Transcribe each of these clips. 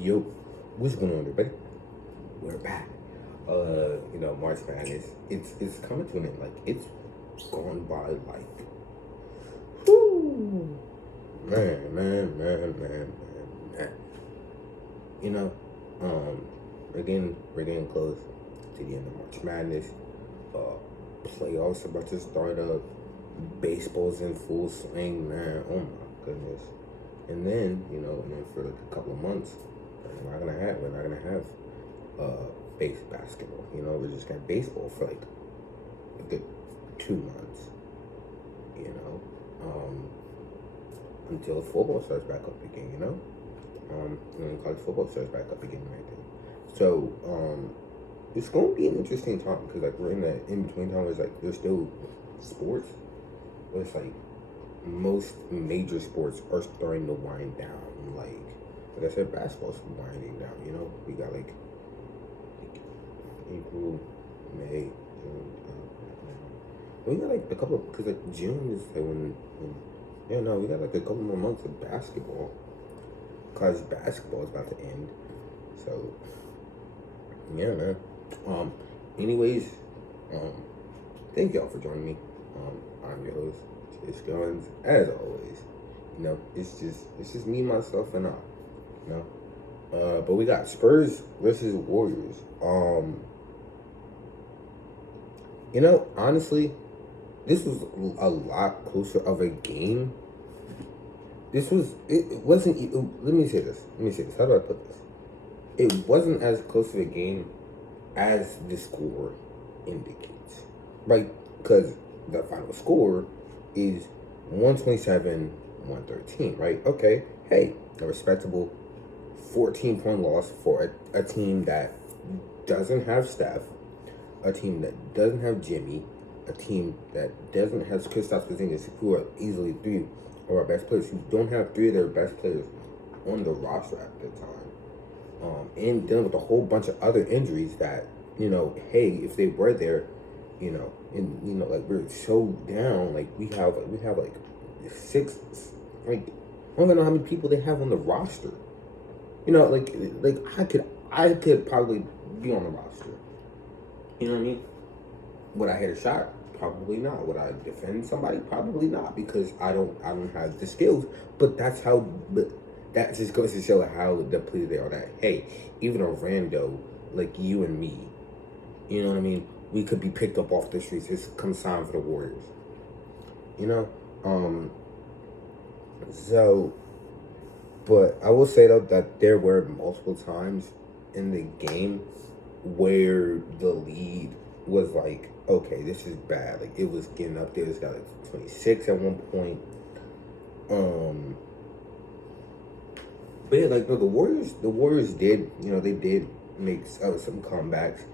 Yo, what's going on, everybody? We're back. March Madness. It's coming to an end. Like it's gone by like, whoo, man. You know, um, we're getting close to the end of March Madness. Uh, Playoffs about to start up. Baseball's in full swing, man. Oh my goodness. And then for like a couple of months, we're not gonna have base basketball. We're just gonna have baseball for like a good 2 months. You know, um, until football starts back up again. College football starts back up again right then. So it's gonna be an interesting time because like we're in that in between time where it's like there's still sports, but it's like most major sports are starting to wind down. Like I said, basketball's winding down. We got like April, May, June. We got like a couple of, because like June is like when yeah, no, we got like a couple more months of basketball. College basketball is about to end. So yeah, man. Um, anyways, um, thank y'all for joining me. I'm your host, Chase Guns, as always. It's just me, myself, and I. You know. But we got Spurs versus Warriors. Honestly, this was a lot closer of a game. It wasn't. Let me say this. How do I put this? It wasn't as close of a game as the score indicates, right? Because the final score is 127-113, right? Okay, hey, a respectable 14-point loss for a team that doesn't have Steph, a team that doesn't have Jimmy, a team that doesn't have Kristaps Porzingis, who are easily three of our best players, who don't have three of their best players on the roster at the time. And dealing with a whole bunch of other injuries that, hey, if they were there, like we're so down, like we have like six, like I don't even know how many people they have on the roster. Like I could probably be on the roster. You know what I mean? Would I hit a shot? Probably not. Would I defend somebody? Probably not, because I don't have the skills. But that just goes to show how depleted they are. That hey, even a rando like you and me, you know what I mean? We could be picked up off the streets. It's come sign for the Warriors. You know? So, but I will say though that there were multiple times in the game where the lead was like, okay, this is bad. Like it was getting up there. It's got like 26 at one point. But yeah, like no, the Warriors did, they did make some comebacks.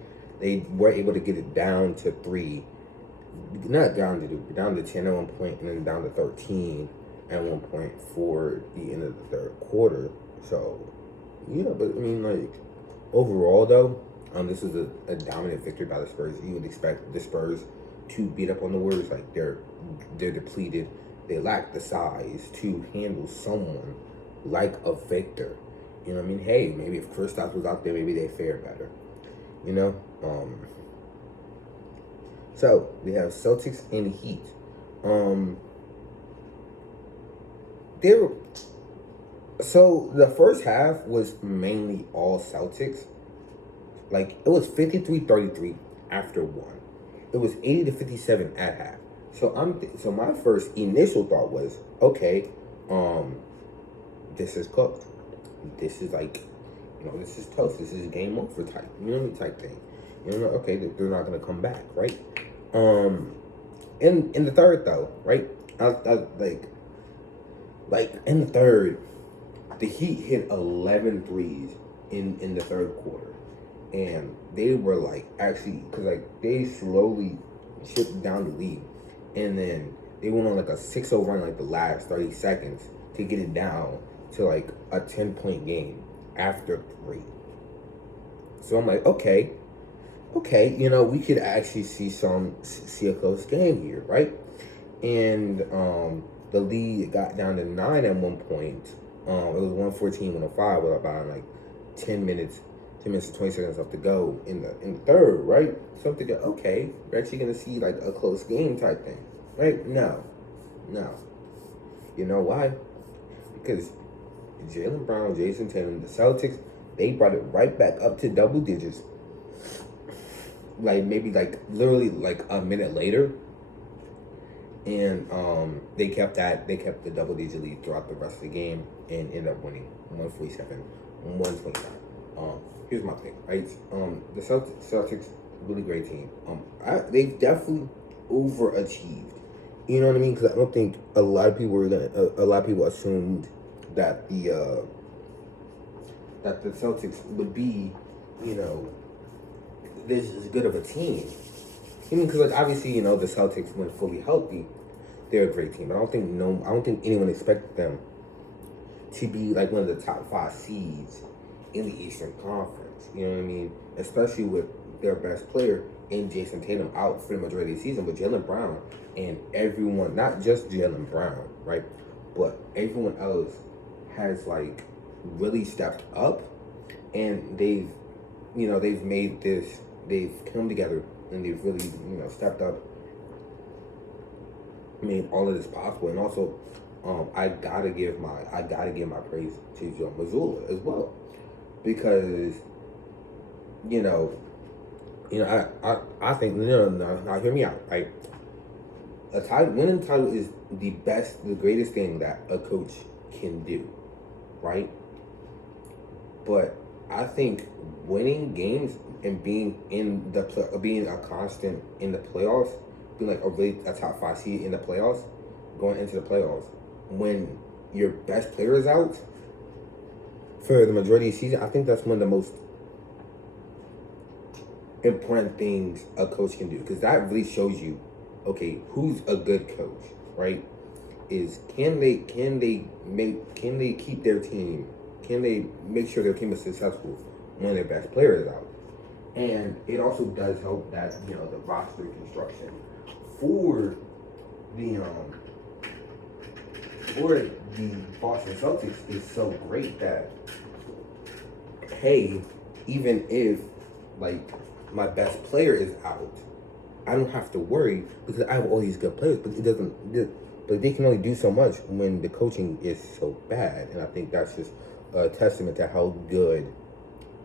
They were able to get it down to three, not down to 10 at one point, and then down to 13 at one point for the end of the third quarter. So yeah, but I mean, like overall though, this was a dominant victory by the Spurs. You would expect the Spurs to beat up on the Warriors. Like they're depleted. They lack the size to handle someone like a Victor. You know what I mean? Hey, maybe if Kristaps was out there, maybe they fare better. You know? So we have Celtics and Heat. They were so the first half was mainly all Celtics. Like it was 53-33 after one. It was 80-57 at half. So my first initial thought was, okay, this is cooked. This is like, this is toast. This is game over type, type thing. Okay, they're not gonna come back, right? In the third though, right? I like in the third, the Heat hit 11 threes in the third quarter, and they were like actually because like they slowly chipped down the lead, and then they went on like a 6-0 run like the last 30 seconds to get it down to like a 10-point game after three. So I'm like, okay, we could actually see a close game here, right? And the lead got down to 9 at one point. It was 114-105 with about like 10 minutes and 20 seconds left to go in the third, right? So I'm thinking, okay, we're actually gonna see like a close game type thing, right? No. You know why? Because Jaylen Brown, Jason Tatum, the Celtics, they brought it right back up to double digits. Like maybe like literally like a minute later. And they kept the double digit lead throughout the rest of the game and ended up winning 147-129. Here's my thing, right? The Celtics really great team. They've definitely overachieved. You know what I mean? Because I don't think a lot of people assumed that the Celtics would be, you know, this is good of a team. I mean, because like obviously, you know, the Celtics when fully healthy, they're a great team. I don't think anyone expected them to be like one of the top 5 seeds in the Eastern Conference. You know what I mean? Especially with their best player in Jason Tatum out for the majority of the season, but Jaylen Brown and everyone, not just Jaylen Brown, right, but everyone else has like really stepped up, and they've come together and they've really, you know, stepped up, made all of this possible. And also, I gotta give my praise to Joe Mazzulla as well, because I think no, hear me out, right? Winning a title is the greatest thing that a coach can do, right? But I think winning games and being a constant in the playoffs, being like a top 5 seed in the playoffs, going into the playoffs, when your best player is out for the majority of the season, I think that's one of the most important things a coach can do, because that really shows you, okay, who's a good coach, right? Is can they keep their team? Can they make sure their team is successful when their best player is out? And it also does help that, you know, the roster construction for the Boston Celtics is so great that, hey, even if like my best player is out, I don't have to worry because I have all these good players. But they can only do so much when the coaching is so bad, and I think that's just a testament to how good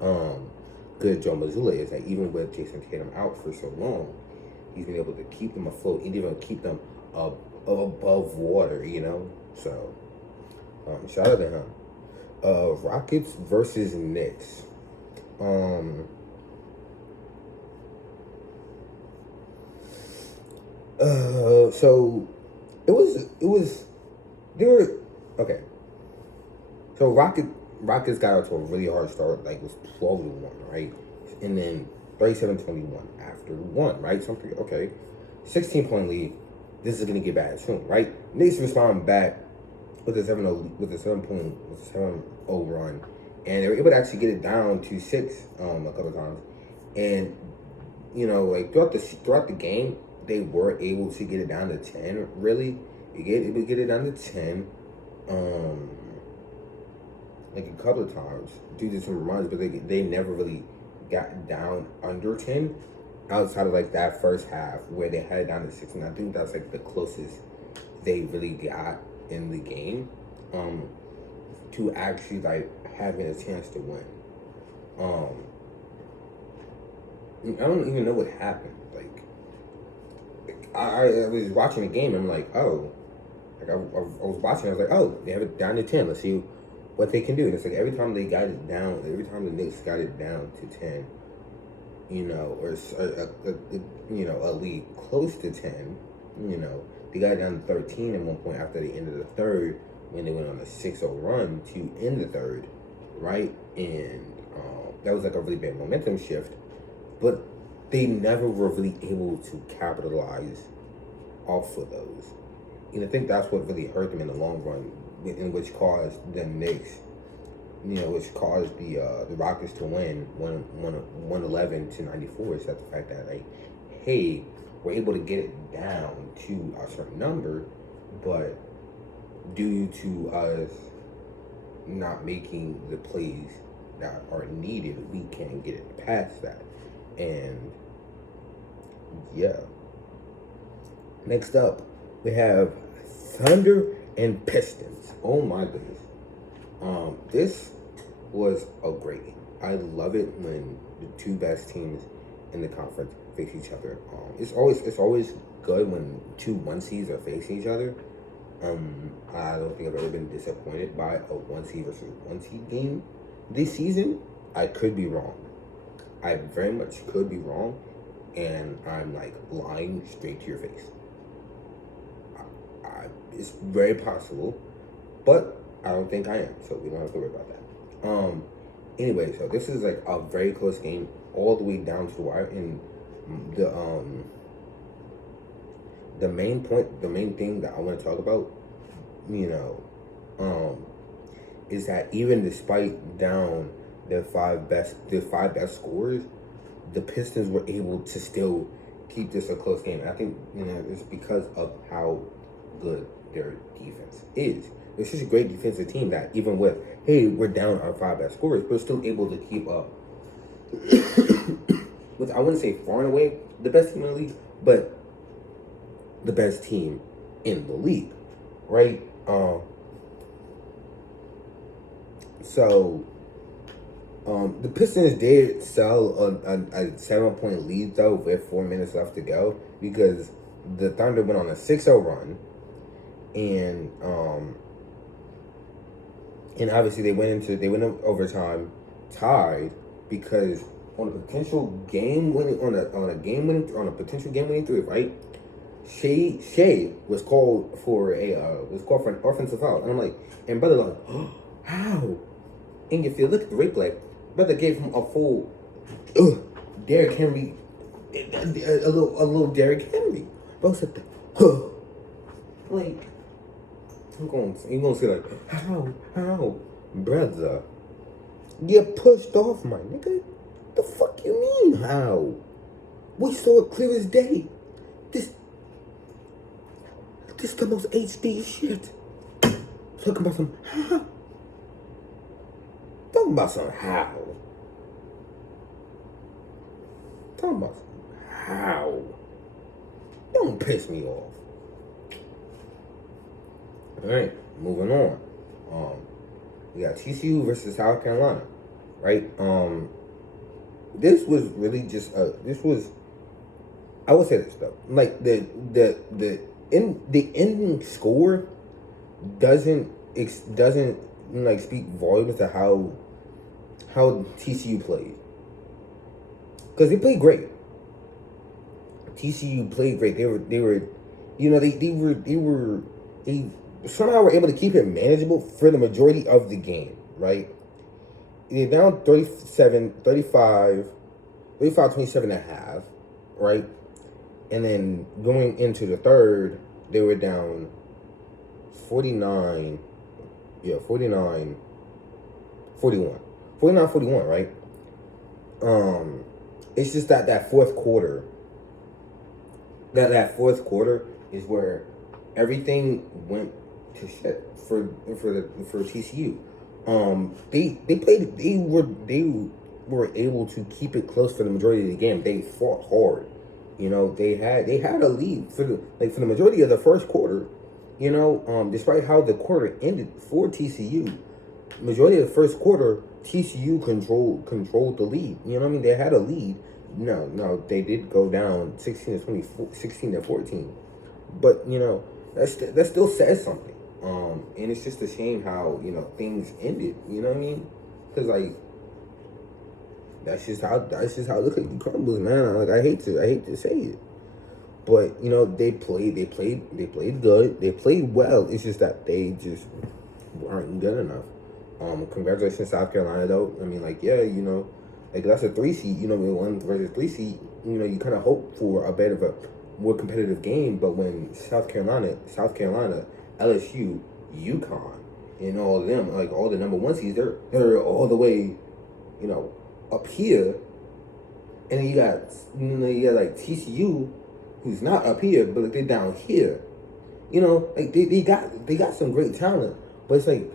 Joe Mazzulla is. That even with Jason Tatum out for so long, he's been able to keep them afloat and even keep them above water, you know. So shout out to him. Rockets versus Knicks. So it was they were okay. So Rockets got out to a really hard start, like it was 12-1, right? And then 37-21 after one, right? Something okay. 16-point lead. This is gonna get bad soon, right? Knicks respond back with a 7-0 run. And they were able to actually get it down to 6 a couple of times. And you know, like throughout the game, they were able to get it down to 10, really. Able to get it down to 10. Like a couple of times due to some runs, but they never really got down under 10 outside of like that first half where they had it down to 6, and I think that's like the closest they really got in the game to actually like having a chance to win. I don't even know what happened. Like I was watching the game and I'm like, oh, like I was watching, I was like, oh, they have it down to 10. Let's see what they can do. And it's like every time they got it down, every time the Knicks got it down to 10, you know, or a lead close to 10, you know, they got it down to 13 at one point after the end of the third when they went on a 6-0 run to end the third, right? And that was like a really bad momentum shift, but they never were really able to capitalize off of those. And I think that's what really hurt them in the long run, in which caused the Knicks, you know, which caused the Rockets to win 111-94. Is that the fact that, like, hey, we're able to get it down to a certain number, but due to us not making the plays that are needed, we can't get it past that. And yeah. Next up, we have Thunder and Pistons. Oh my goodness. This was a great game. I love it when the two best teams in the conference face each other. It's always good when two one seeds are facing each other. I don't think I've ever been disappointed by a one seed versus one seed game this season. I could be wrong. I very much could be wrong, and I'm like lying straight to your face. It's very possible, but I don't think I am, so we don't have to worry about that. Anyway, so this is like a very close game, all the way down to the wire, and the main thing that I want to talk about, you know, is that even despite down the five best scorers, the Pistons were able to still keep this a close game. And I think it's because of how good their defense is. It's just a great defensive team that even with, hey, we're down our five best scorers, we're still able to keep up with, I wouldn't say far and away the best team in the league, but the best team in the league, right? The Pistons did sell a 7-point lead though with 4 minutes left to go, because the Thunder went on a 6-0 run, and obviously they went into overtime tied, because on a potential game winning three, right? Shea was called for an offensive foul, and I'm like, and brother like, oh, how? And if you look at the replay, brother gave him a full Derrick Henry, a little Derrick Henry. Bro said, like, you gonna say like, how, brother? Get pushed off, my nigga. The fuck you mean how? We saw it clear as day. This the most HD shit. Talking about some how. Talking about some how. Talking about some how. Don't piss me off. Alright, moving on. We got TCU versus South Carolina. Right? This was really just I would say this though. Like the ending score doesn't like speak volumes to how TCU played, because they played great. TCU played great. They somehow were able to keep it manageable for the majority of the game, right? They're down 35, 27 and a half, right? And then going into the third, they were down 49, 41, 41, right? It's just that fourth quarter, that fourth quarter is where everything went to shit for TCU. They were able to keep it close for the majority of the game. They fought hard. They had a lead for the majority of the first quarter. Despite how the quarter ended for TCU, majority of the first quarter, TCU controlled the lead. You know what I mean? They had a lead. No, they did go down 16-14. But that still says something. And it's just a shame how things ended. You know what I mean? Because like that's just how the cookie crumbles, man. Like I hate to say it, but they played good. They played well. It's just that they just weren't good enough. Congratulations, South Carolina, though. I mean, like, yeah, like that's a 3 seed. One versus 3 seed. You kind of hope for a bit of a more competitive game. But when South Carolina, LSU, UConn, and all of them, like all the number 1 seeds, they're all the way, up here, and then you got like TCU, who's not up here, but like they're down here. Like they got some great talent, but it's like,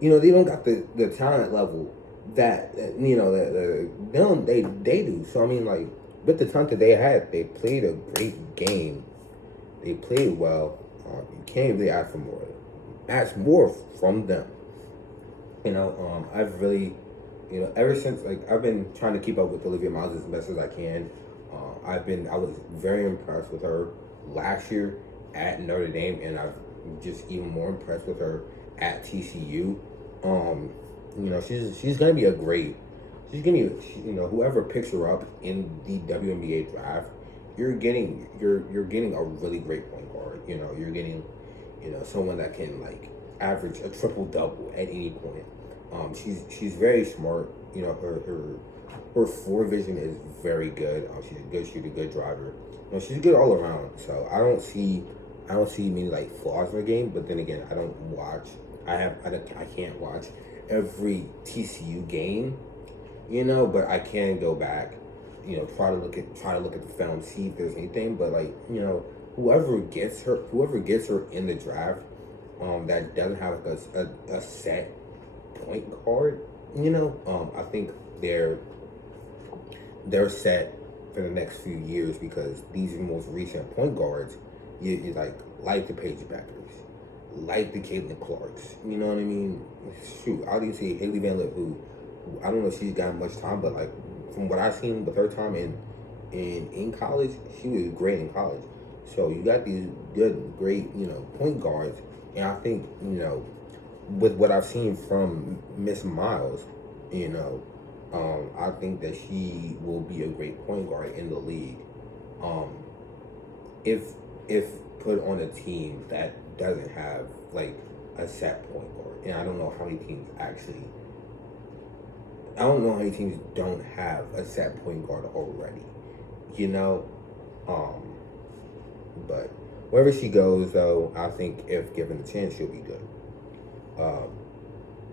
they don't got the talent level that them they do. So I mean, like with the time that they had, they played a great game. They played well. You can't really ask for more. Ask more from them. I've really, ever since like I've been trying to keep up with Olivia Miles as best as I can. I was very impressed with her last year at Notre Dame, and I've just even more impressed with her at TCU. Um, she's gonna be a great. She's gonna be, whoever picks her up in the WNBA draft, you're getting a really great point guard. You're getting, someone that can like average a triple double at any point. She's very smart. Her floor vision is very good. She's a good shooter, good driver. She's good all around. So I don't see many like flaws in her game. But then again, I don't watch. I can't watch every TCU game. But I can go back. Try to look at the film, see if there's anything. But like whoever gets her in the draft, that doesn't have like a set point guard. I think they're set for the next few years because these are the most recent point guards. You like the Paige Beckers, like the Caitlin Clarks. You know what I mean? Shoot, I didn't see Haley Van Lith, who I don't know if she's got much time, but like from what I've seen with her time in college, she was great in college. So you got these great point guards, and I think with what I've seen from Miss Miles, I think that she will be a great point guard in the league. If put on a team that doesn't have like a set point guard, and I don't know how many teams actually. I don't know how many teams don't have a set point guard already. But wherever she goes, though, I think if given the chance, she'll be good.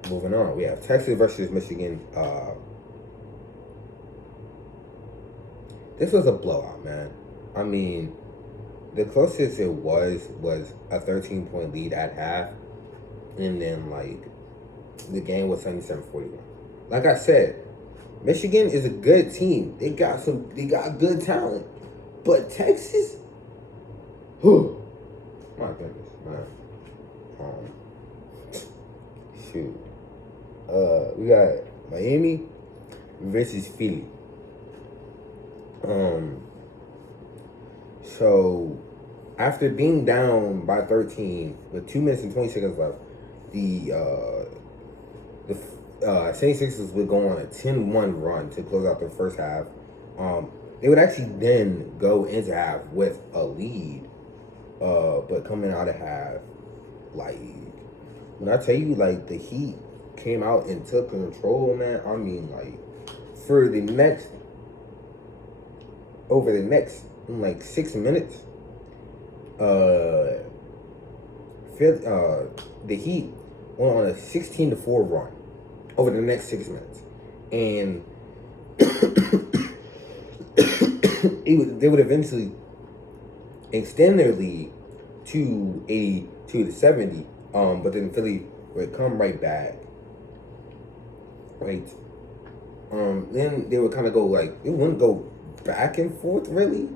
Moving on, we have Texas versus Michigan. This was a blowout, man. I mean, the closest it was a 13-point lead at half, and then like the game was 77-41. Like I said, Michigan is a good team. They got good talent, but Texas, whew, my goodness, man. Shoot. We got Miami versus Philly. So after being down by 13 with 2 minutes and 20 seconds left, the 76ers would go on a 10-1 run to close out the first half. They would actually then go into half with a lead, but coming out of half, like, when I tell you, like, the Heat came out and took control, man, I mean, like, over the next, like, 6 minutes, the Heat went on a 16-4 run over the next 6 minutes. And they would eventually extend their lead to 82-70. But then Philly would come right back. Right. Then they would kind of go like, they wouldn't go back and forth really.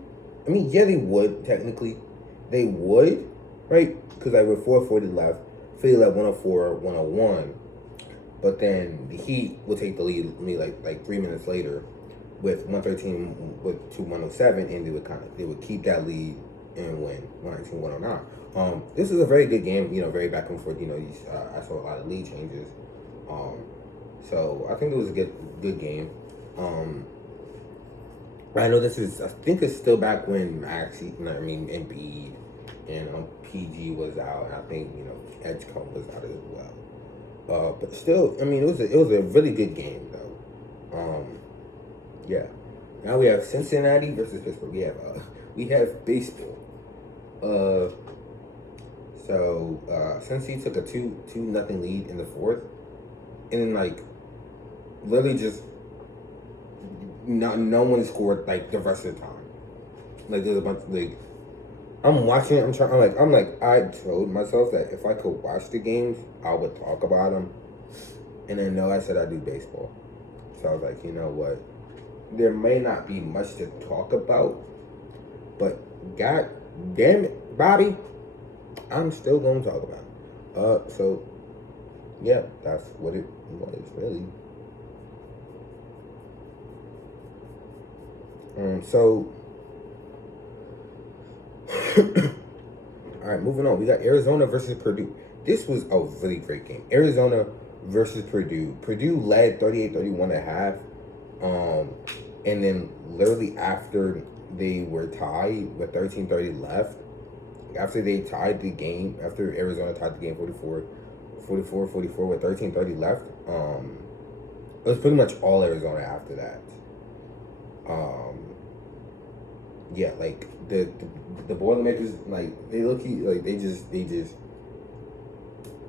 I mean, yeah, they would technically. They would, right? Because like with 4:40 left, Philly led 104-101. But then the Heat would take the lead. I mean, like 3 minutes later, with 113 to 107, and they would keep that lead and win 119-109. This is a very good game. Very back and forth. I saw a lot of lead changes. So I think it was a good game. I know I think it's still back when Embiid and PG was out. And I think Edgecombe was out as well. But still, I mean, it was a really good game though. Yeah. Now we have Cincinnati versus Pittsburgh. We have baseball. So Cincy took a 2-0 lead in the fourth, and then like literally just no one scored like the rest of the time. Like there's a bunch of like I'm watching it. I told myself that if I could watch the games, I would talk about them. And then I said I do baseball. So I was like, you know what? There may not be much to talk about, but god damn it, Bobby, I'm still gonna talk about it. So yeah, that's what it was really. So all right, moving on. We got Arizona versus Purdue. This was a really great game. Arizona versus Purdue. Purdue led 38-31 at half. And then literally after they were tied with 13:30 left, after they tied the game, after Arizona tied the game 44 with 13:30 left, it was pretty much all Arizona after that. Um, yeah, like the Boilermakers, like they look like they just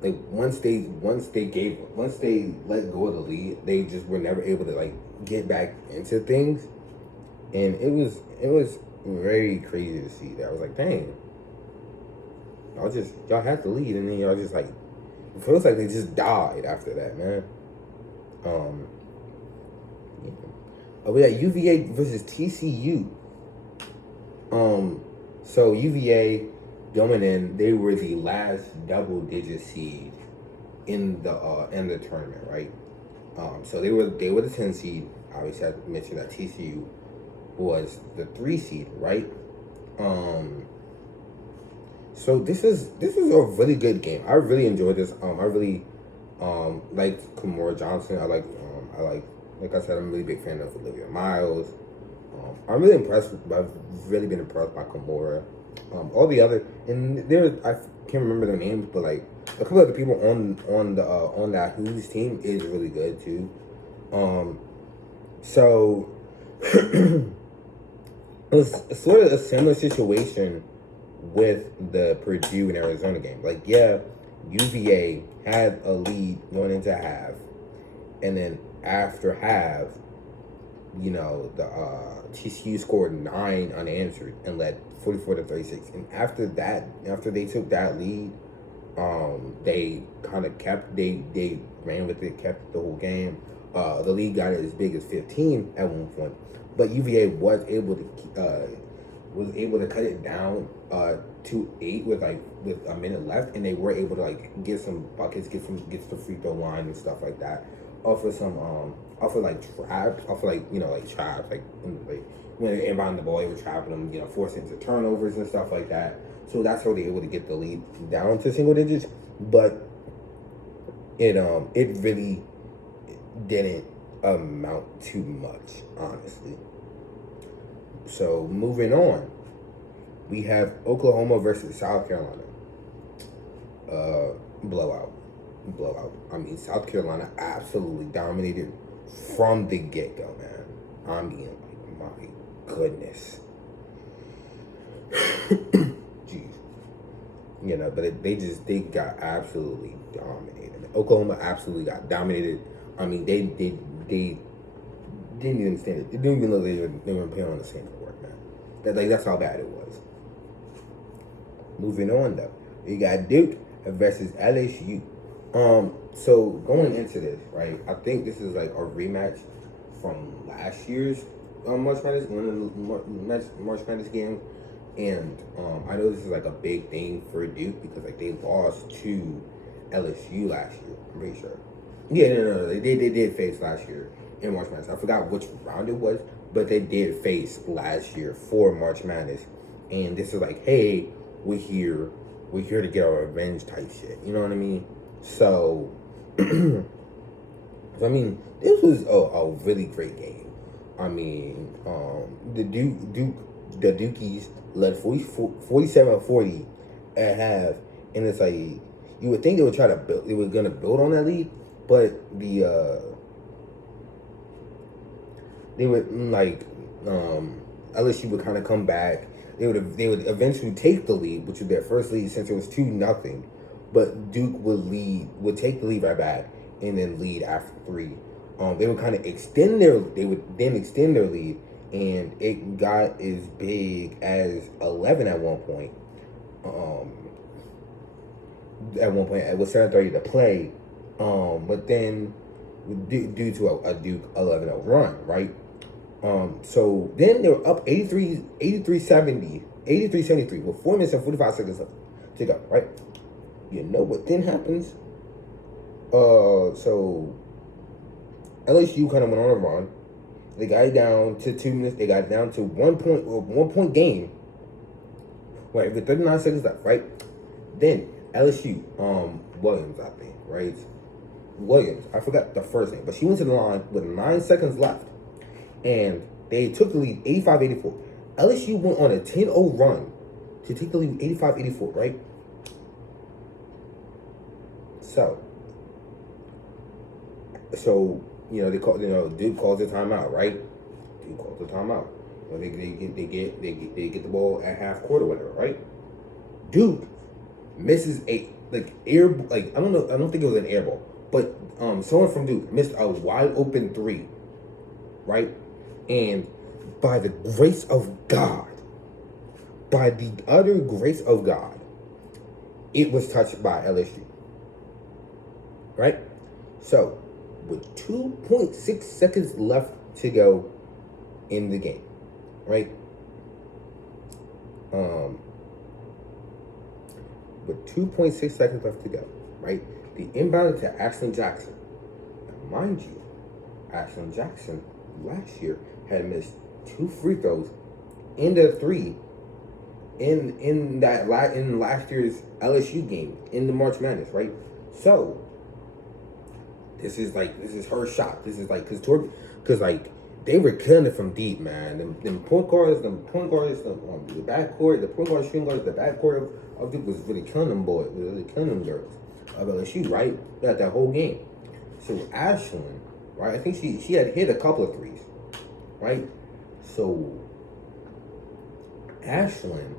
like once they let go of the lead, they just were never able to like get back into things, and it was very crazy to see that. I was like, dang, y'all had the lead, and then y'all just like it feels like they just died after that, man. Um, yeah. We got UVA versus TCU. Um, so UVA going in, they were the last double-digit seed in the tournament, right? So they were the 10 seed. Obviously, I mentioned that TCU was the 3 seed, right? Um, so this is a really good game. I really enjoyed this. I really liked Kimora Johnson. Like I said, I'm a really big fan of Olivia Miles. I'm really impressed. I've really been impressed by Kimura. All the other and there, I can't remember their names, but like a couple of the people on that Who's team is really good too. Um, so it was sort of a similar situation with the Purdue and Arizona game. Like, yeah, UVA had a lead going into half, and then after half, the TCU scored 9 unanswered and led 44-36. And after that, after they took that lead, they kind of they ran with it, kept the whole game. The lead got as big as 15 at one point, but UVA was able to cut it down to 8 with a minute left, and they were able to like get some buckets, get to free throw line and stuff like that. Offer some offer like traps, offer like like traps like when they inbound the ball, they were trapping them, forcing into turnovers and stuff like that. So that's how they were able to get the lead down to single digits, but it really didn't amount to much, honestly. So moving on, we have Oklahoma versus South Carolina. Blowout. I mean, South Carolina absolutely dominated from the get go, man. I mean, like, my goodness. Jeez. But they got absolutely dominated. Oklahoma absolutely got dominated. I mean, they didn't even stand it. They didn't even know they were playing on the same court, man. That's how bad it was. Moving on though, you got Duke versus LSU. So going into this, right? I think this is like a rematch from last year's March Madness, one of the March Madness games, and I know this is like a big thing for Duke because like they lost to LSU last year. I'm pretty sure. Yeah, no. They did face last year in March Madness. I forgot which round it was, but they did face last year for March Madness, and this is like, hey, we're here to get our revenge type shit. You know what I mean? So, I mean, this was a really great game. I mean, the Dukies led 47-40 at half, and it's like you would think they were gonna build on that lead, but they would LSU would kind of come back. They would eventually take the lead, which was their first lead since it was 2-0. But Duke would take the lead right back, and then lead after 3. They would kind of extend their lead, and it got as big as 11 at one point. With 7:30 to play, but then due to a Duke 11-0 run, right? So then they were up 83-73 with 4 minutes and 45 seconds left to go, right? You know what then happens? So LSU kind of went on a run. They got it down to 2 minutes. They got it down to 1 point game. Right, with 39 seconds left, right? Then LSU, Williams, I think, right? Williams, I forgot the first name, but she went to the line with 9 seconds left. And they took the lead 85-84. LSU went on a 10-0 run to take the lead 85-84, right? So, they call, Duke calls the timeout, right? Duke calls the timeout. They get the ball at half court or whatever, right? Duke misses I don't know, I don't think it was an air ball, but someone from Duke missed a wide open three, right? And by the grace of God, by the utter grace of God, it was touched by LSU, right? So, with 2.6 seconds left to go in the game, right? With 2.6 seconds left to go, right? The inbound to Ashlyn Jackson. Now, mind you, Ashlyn Jackson last year had missed 2 free throws in the 3 in last year's LSU game in the March Madness, right? So this is her shot. This is like because they were killing it from deep, man. Them point guards, the backcourt, the point guard, shooting guards, the backcourt of Duke was really killing them boys, really killing them girls of LSU, right? That whole game. So Ashlyn, right? I think she had hit a couple of threes, right? So Ashlyn,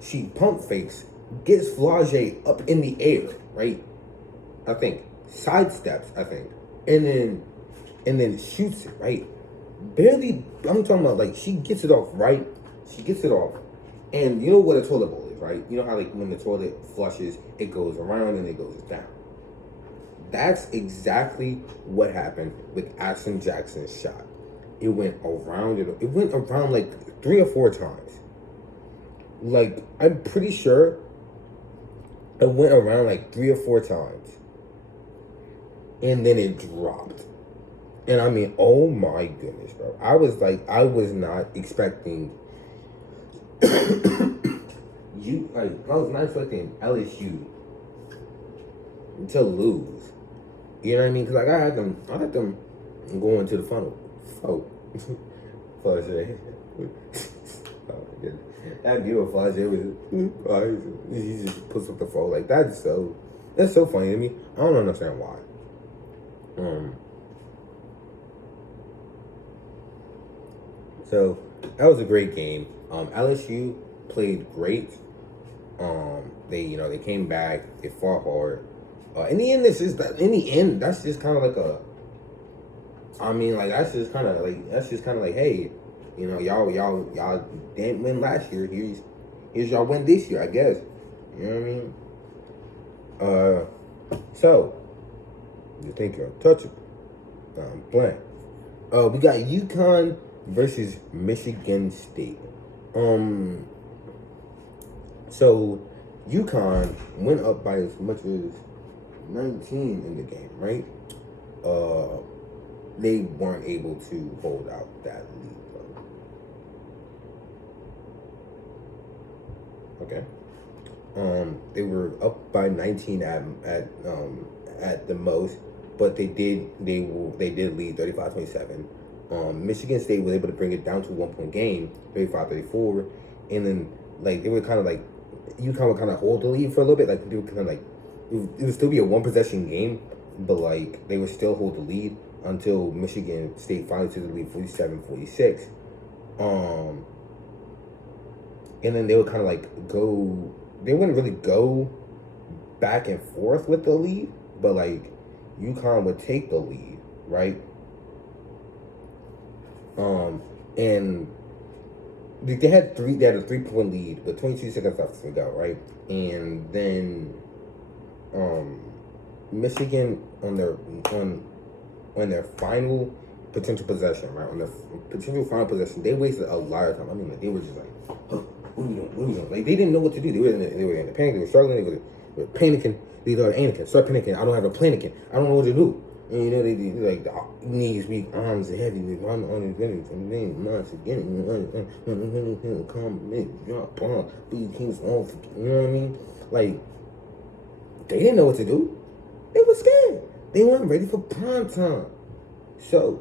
she pump fakes, gets Flage up in the air, right? I think sidesteps, and then shoots it, right? Barely, I'm talking about she gets it off, right? She gets it off, and you know what a toilet bowl is, right? You know how when the toilet flushes, it goes around and it goes down. That's exactly what happened with Ashlyn Jackson's shot. It went around. It went around 3 or 4 times. I'm pretty sure it went around 3 or 4 times. And then it dropped. And I mean, oh my goodness, bro. I was not expecting I was not expecting LSU to lose. You know what I mean? Because I had them going to the funnel. Flage. Oh my goodness. That view of Flage was he just puts up the phone that's so funny to me. I don't understand why. So that was a great game. LSU played great. They came back. They fought hard. In the end, that's just kind of that's just kind of hey, y'all didn't win last year. Here's y'all win this year, I guess. You know what I mean? So you think you're untouchable? I'm playing. We got UConn versus Michigan State. So UConn went up by as much as 19 in the game, right? They weren't able to hold out that lead, though. Okay. They were up by 19 at the most, but they did lead 35-27. Michigan State was able to bring it down to 1 point game, 35-34, and then they were kind of UConn would kind of hold the lead for a little bit, they would kind of it would still be a 1 possession game, but they would still hold the lead until Michigan State finally took the lead 47-46. And then they would kind of go. They wouldn't really go back and forth with the lead, but UConn would take the lead, right? And they had a 3-point lead with 22 seconds left to go, right? And then Michigan on their final potential possession, right? On their potential final possession, they wasted a lot of time. I mean, like, they were just like, huh, what are we doing? What are we doing? Like, they didn't know what to do. They were in the panic. They were struggling. They were panicking. They thought, Anakin, start panicking. I don't have a panicking. I don't know what to do. And you know, they like the knees weak, arms heavy, I'm on his minutes and then months again, come, drop bomb, beat Kings off, you know what I mean? Like, they didn't know what to do. They were scared. They weren't ready for prime time. So,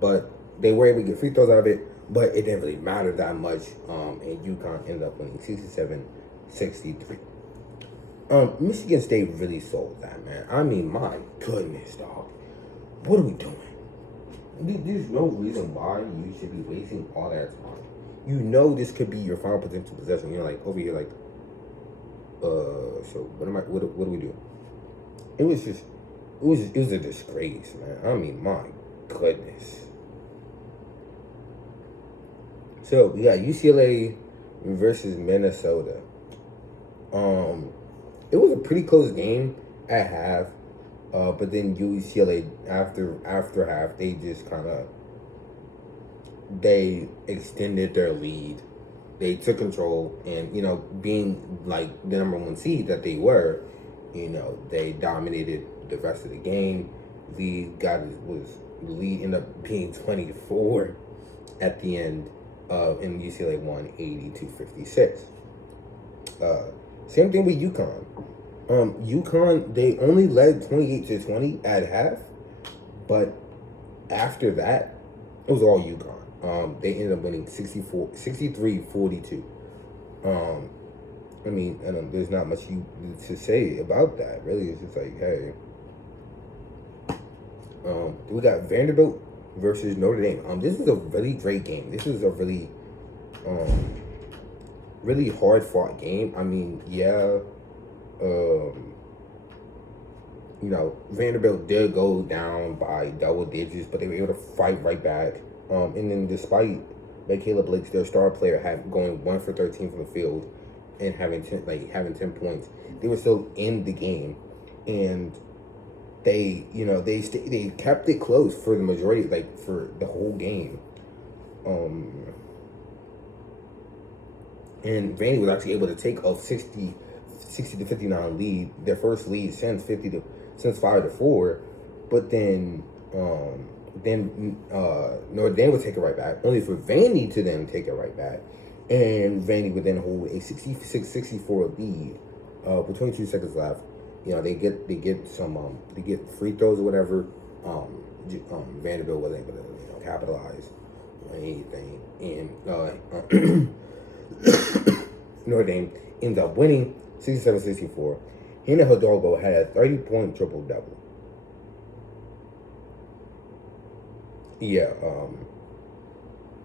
but they were able to get free throws out of it, but it didn't really matter that much. And UConn ended up winning 67-63. Michigan State really sold that, man. I mean, my goodness, dog. What are we doing? There's no reason why you should be wasting all that time. You know this could be your final potential possession. You're like over here, like, so what do we do? It was a disgrace, man. I mean, my goodness. So we got UCLA versus Minnesota. It was a pretty close game at half, but then UCLA after half they just they extended their lead. They took control, and you know, being like the number one seed that they were, you know, they dominated the rest of the game. The lead ended up being 24 at the end, and UCLA won 80-56. Same thing with UConn. UConn, they only led 28-20 at half, but after that, it was all UConn. They ended up winning 63-42. I mean, there's not much to say about that. Really, it's just like, hey. We got Vanderbilt versus Notre Dame. This was a really great game. This was a really, really hard fought game. I mean, yeah, you know, Vanderbilt did go down by double digits, but they were able to fight right back. And then despite Michaela Blakes, their star player, going 1 for 13 from the field and having 10 points, they were still in the game, and they, you know, they kept it close for the majority, like for the whole game. And Vandy was actually able to take a 60-59 lead, their first lead since 5-4, but then Notre Dame would take it right back, only for Vandy to then take it right back, and Vandy would then hold a 66-64 lead with 22 seconds left. You know, they get free throws or whatever. Vanderbilt wasn't able to, you know, capitalize on anything, and Notre Dame ends up winning 67-64. Hina Hidalgo had a 30-point triple-double. Yeah,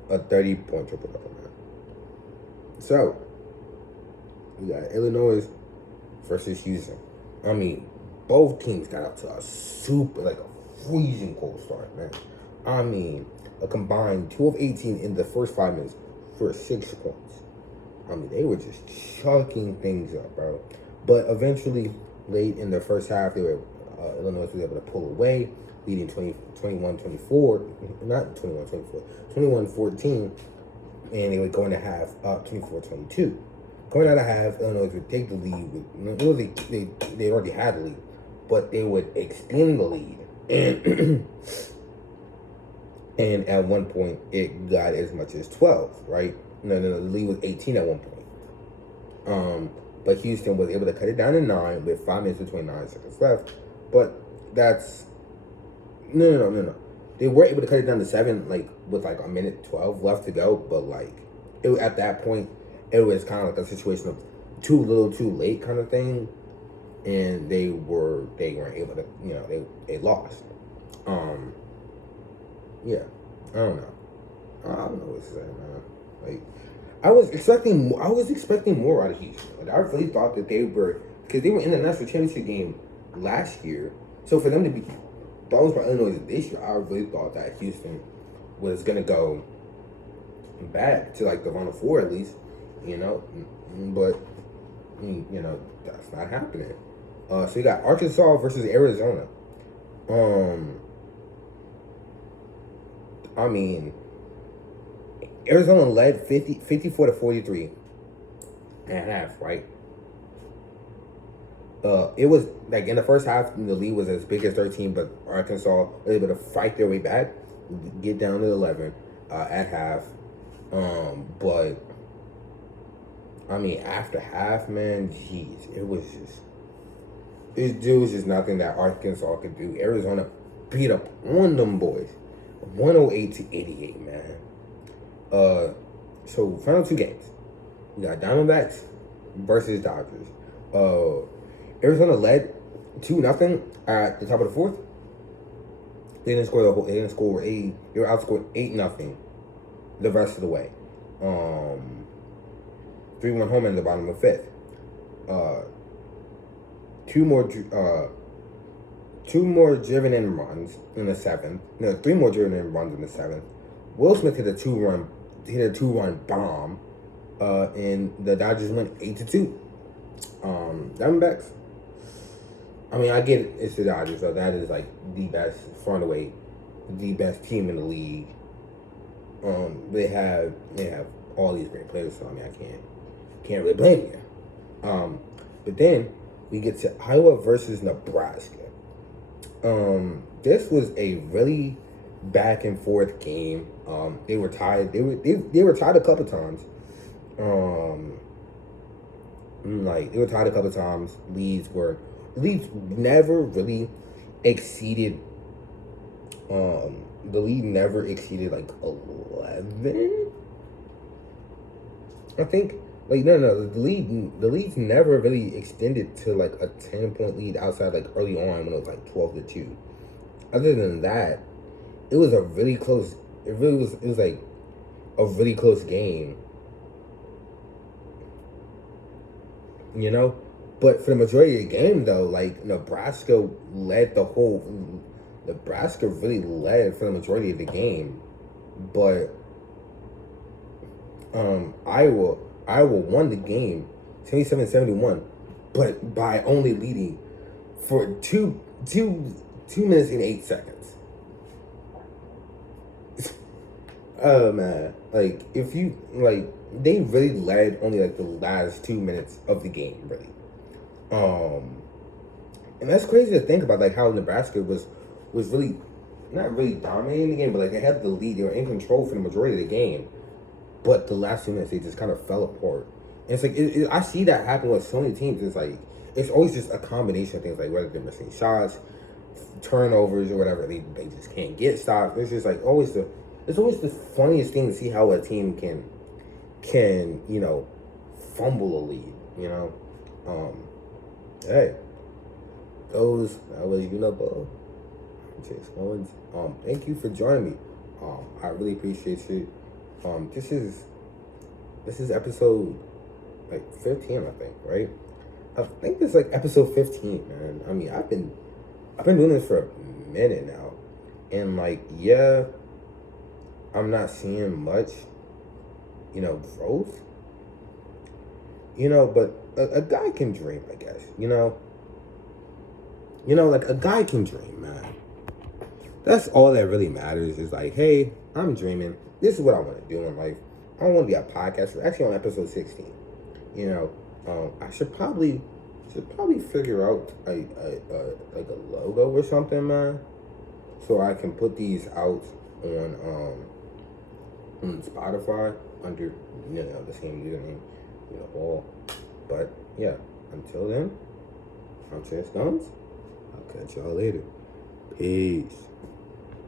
a 30-point triple-double, man. So, we got Illinois versus Houston. I mean, both teams got out to a freezing cold start, man. I mean, a combined 2 of 18 in the first 5 minutes for 6 points. I mean, they were just chucking things up, bro. But eventually, late in the first half, Illinois was able to pull away, leading 21-24, not 21-24, 21-14, and they would go into half up 24-22. Going out of half, Illinois would take the lead. They already had the lead, but they would extend the lead, and at one point it got as much as 12. Right? No, the lead was 18 at one point. But Houston was able to cut it down to 9 with 5 minutes and 29 seconds left. But that's no. They were able to cut it down to 7, with a minute 12 left to go. But at that point, it was kind of like a situation of too little, too late kind of thing, and they weren't able to. You know, they lost. Yeah, I don't know what to say, man. I was expecting more out of Houston. I really thought that they were, because they were in the national championship game last year. So for them to be bounced by Illinois this year, I really thought that Houston was gonna go back to the Final Four at least, you know, but you know that's not happening. So you got Arkansas versus Arizona. I mean, Arizona led 54 to 43 and a half, right? It was like in the first half, the lead was as big as 13, but Arkansas was able to fight their way back, get down to 11 at half. But I mean, after half, man, jeez, it was just nothing that Arkansas could do. Arizona beat up on them boys, 108 to 88, man. So final two games, we got Diamondbacks versus Dodgers. Arizona led 2-0 at the top of the fourth. They didn't score the whole. They didn't score 8. They were outscored 8-0 the rest of the way. 3-1 home in the bottom of the fifth. Two more driven in runs in the seventh. No, 3 more driven in runs in the seventh. Will Smith hit a two-run bomb, and the Dodgers went 8-2. Diamondbacks. I mean, I get it, it's the Dodgers, so that is like the best, far and away, the best team in the league. They have all these great players, so I mean, I can't really blame you. But then we get to Iowa versus Nebraska. This was a really back and forth game. They were tied. They were tied a couple times. Like they were tied a couple times. Leads never really exceeded. The lead never exceeded like 11. I think. Like no, the leads never really extended to like a 10-point lead outside like early on when it was like 12-2. Other than that, it was a really close. It was like a really close game. You know, but for the majority of the game though, like Nebraska really led for the majority of the game, but Iowa won the game 77-71, but by only leading for 2 minutes and 8 seconds. Oh man, like if you like, they really led only like the last 2 minutes of the game, really. And that's crazy to think about, like how Nebraska was really not really dominating the game, but like they had the lead, they were in control for the majority of the game. But the last 2 minutes, they just kind of fell apart. And it's like, I see that happen with so many teams. It's like, it's always just a combination of things, like whether they're missing shots, turnovers, or whatever. They just can't get stopped. It's just like it's always the funniest thing to see how a team can fumble a lead. Hey, that was Bo. Chase Owens. Thank you for joining me. I really appreciate you. This is episode like 15, I think, right? I think it's like episode 15, man. I mean, I've been doing this for a minute now, and like, yeah, I'm not seeing much, growth. But a guy can dream, I guess. Like a guy can dream, man. That's all that really matters. Is like, hey, I'm dreaming. This is what I want to do in life. I don't want to be a podcaster. Actually, on episode 16, I should probably figure out like a logo or something, man, so I can put these out on Spotify under the same username, all. But yeah, until then, I'm Chance Guns. I'll catch y'all later. Peace.